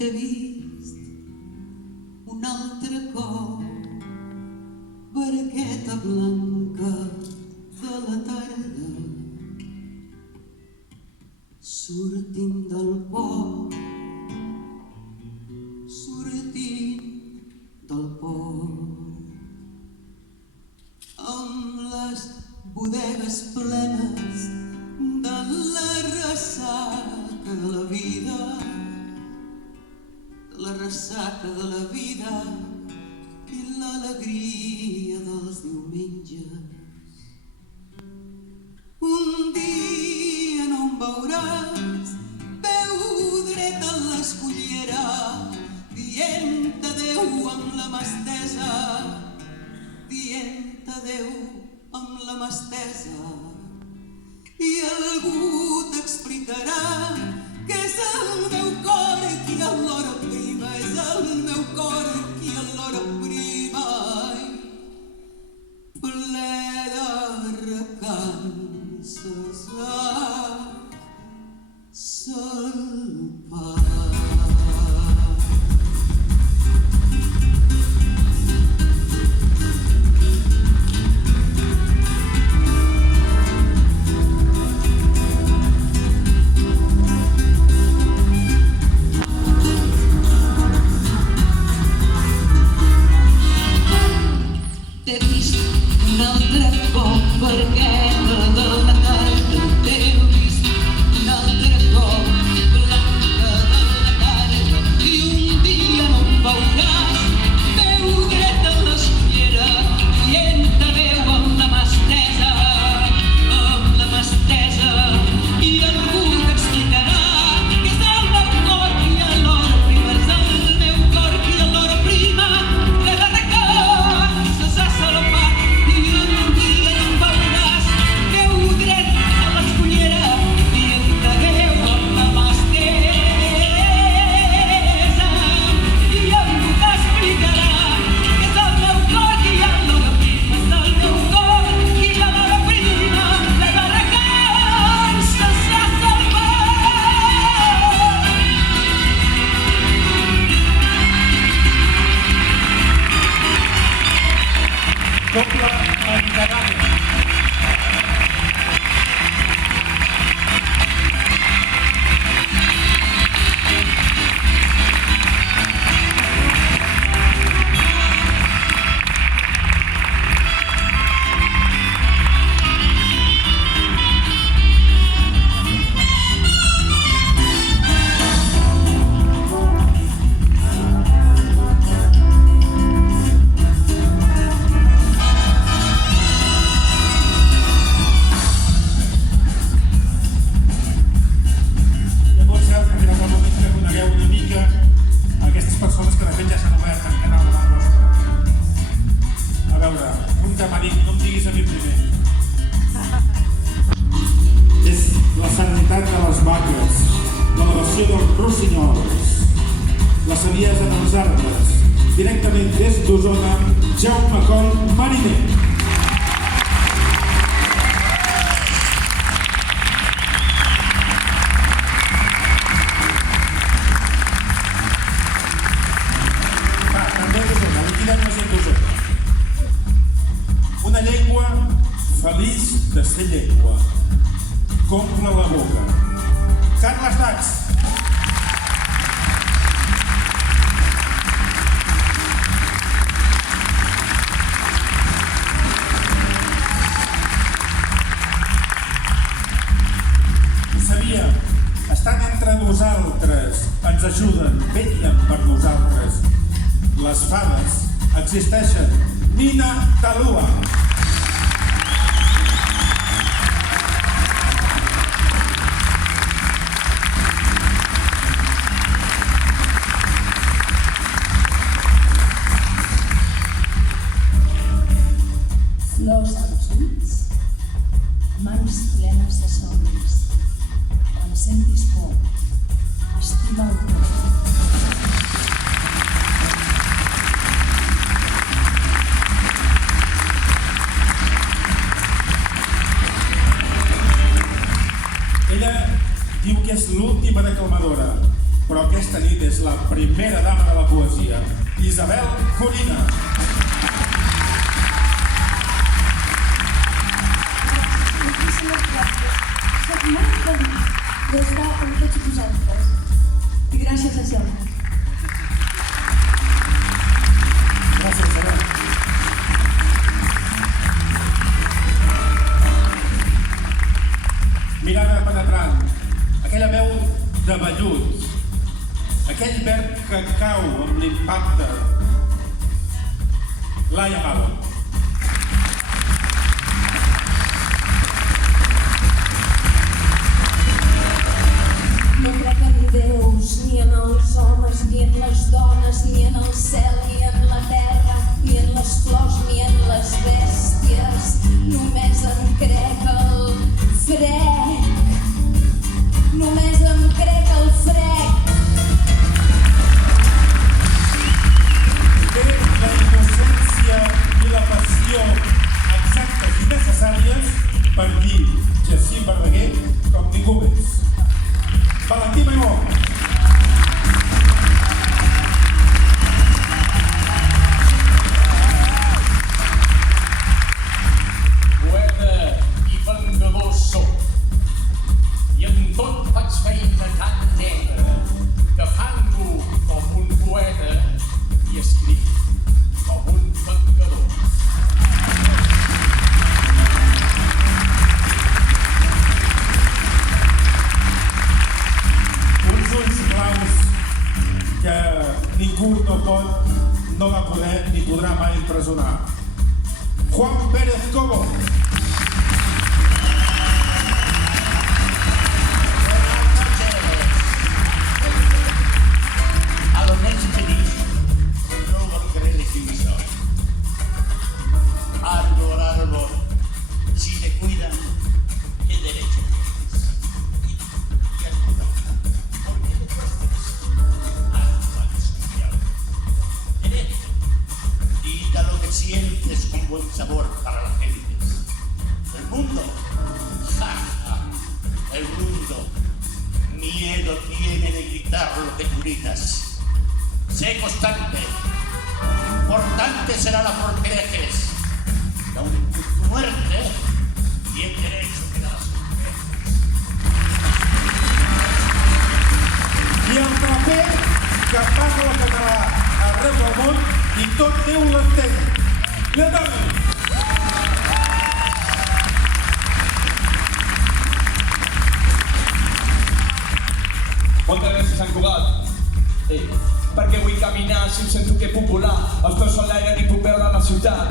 T'he vist un altre cop, barqueta blanca de la tarda, sortint del port, amb les bodegues plenes de la ressaca de la vida, i l'alegria dels diumenges. Un dia no em veuràs, peu dret a l'escullera, dient adéu amb la mà estesa, dient adéu amb la mà estesa. I algú t'explicarà que és el meu cor qui alhora prima, és el meu cor qui alhora prima, ple de recances salpats. T'he vist un altre cop, barqueta de la tarda. T'he vist un altre cop, blanca de la tarda. I un dia no em veuràs, peu dret a l'escullera, dient adéu amb la mà estesa, i algú t'explicarà que és el meu cor qui alhora prima, és el meu cor qui alhora prima, ple de recances ha salvat. I un dia no em veuràs, peu dret a l'escullera, dient adéu amb la mà estesa, i algú t'explicarà que és el meu cor qui alhora prima, és el meu cor qui alhora prima, ple de recances ha salvat. Copla Mediterrània. Llavors ja arribat el moment que conegueu una mica aquestes persones que de fet ja s'han obert en canal a la nostra. A veure, un tema dic, no em diguis a mi primer. És la serenitat de les vaques, l'elevació dels rossinyols, la saviesa dels arbres, directament des d'Osona, Jaume Coll, mariner. Va, també d'Osona, liquidem la gent d'Osona. Una llengua feliç de ser llengua. Comple la boca. Carles Dax. Ho sabia, estan entre nosaltres, ens ajuden, vetllen per nosaltres. Les fades existeixen. Nina Talua. Flors als ulls, mans plenes de somnis. Quan sentis por, estima el cor. Ella diu que és l'última declamadora, però aquesta nit és la primera dama de la poesia, Isabel Corina. Moltíssimes gràcies. Soc molt feliç d'estar amb tots vosaltres. I gràcies a Jaume. Gràcies, Isabel. Mirada penetrant, aquella veu de vellut, aquell verb que cau amb l'impacte. Laia Malo. No crec en déus, ni en els homes, ni en les dones, ni en el cel, ni en la terra, ni en les flors, ni en les bèsties. Només em crec el frec. Només em crec el frec. Té la innocència i la passió exactes i necessàries per dir Jacint Verdaguer com ningú més. Valentí Maimó. Poeta i vengador soc, i en tot faig feina tan neta que fango com un poeta i escric com un vengador. Uns ulls claus que ningú no va poder ni podrà mai empresonar. Juan Pérez Cobo. A los nens petits no van querer elegir això. Árbol, árbol, si te cuidan, ¿qué derecho tienes? Y ayuda, ¿por qué te cuestas? Algo desconfiado. Derecho, grita lo que sientes con buen sabor para la gente. El mundo, ja, ja, el mundo, miedo tiene de gritar lo que tú gritas. Sé constante, importante será la flor que dejes. Y aun tu muerte tiene derecho que la sufres. I el raper que parla català arreu del món i tot Déu l'entén. Leonardo. Moltes gràcies, Sant Cugat. Perquè vull caminar si em sento que popular. Els peus a l'aire ni puc veure la ciutat.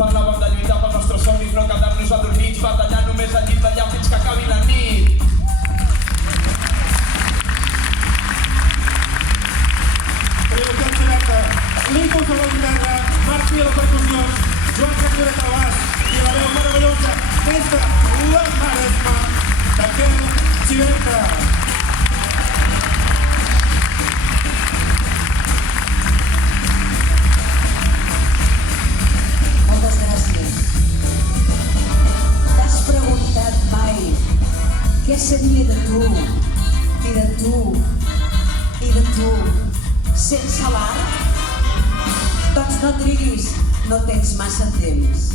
Parlàvem de lluitar pels nostres somnis, no quedar-nos adormits, batallar només al llit d'allà fins que acabi la nit. Prioritat Gerarda, Licos a la guitarra, Martí a les percussions, Joan Cantoret al baix i la veu meravellosa des de la Maresma, Raquel Xiverta. Moltes gràcies. T'has preguntat mai què seria de tu, i de tu, i de tu, sense l'art? Doncs no triguis, no tens massa temps.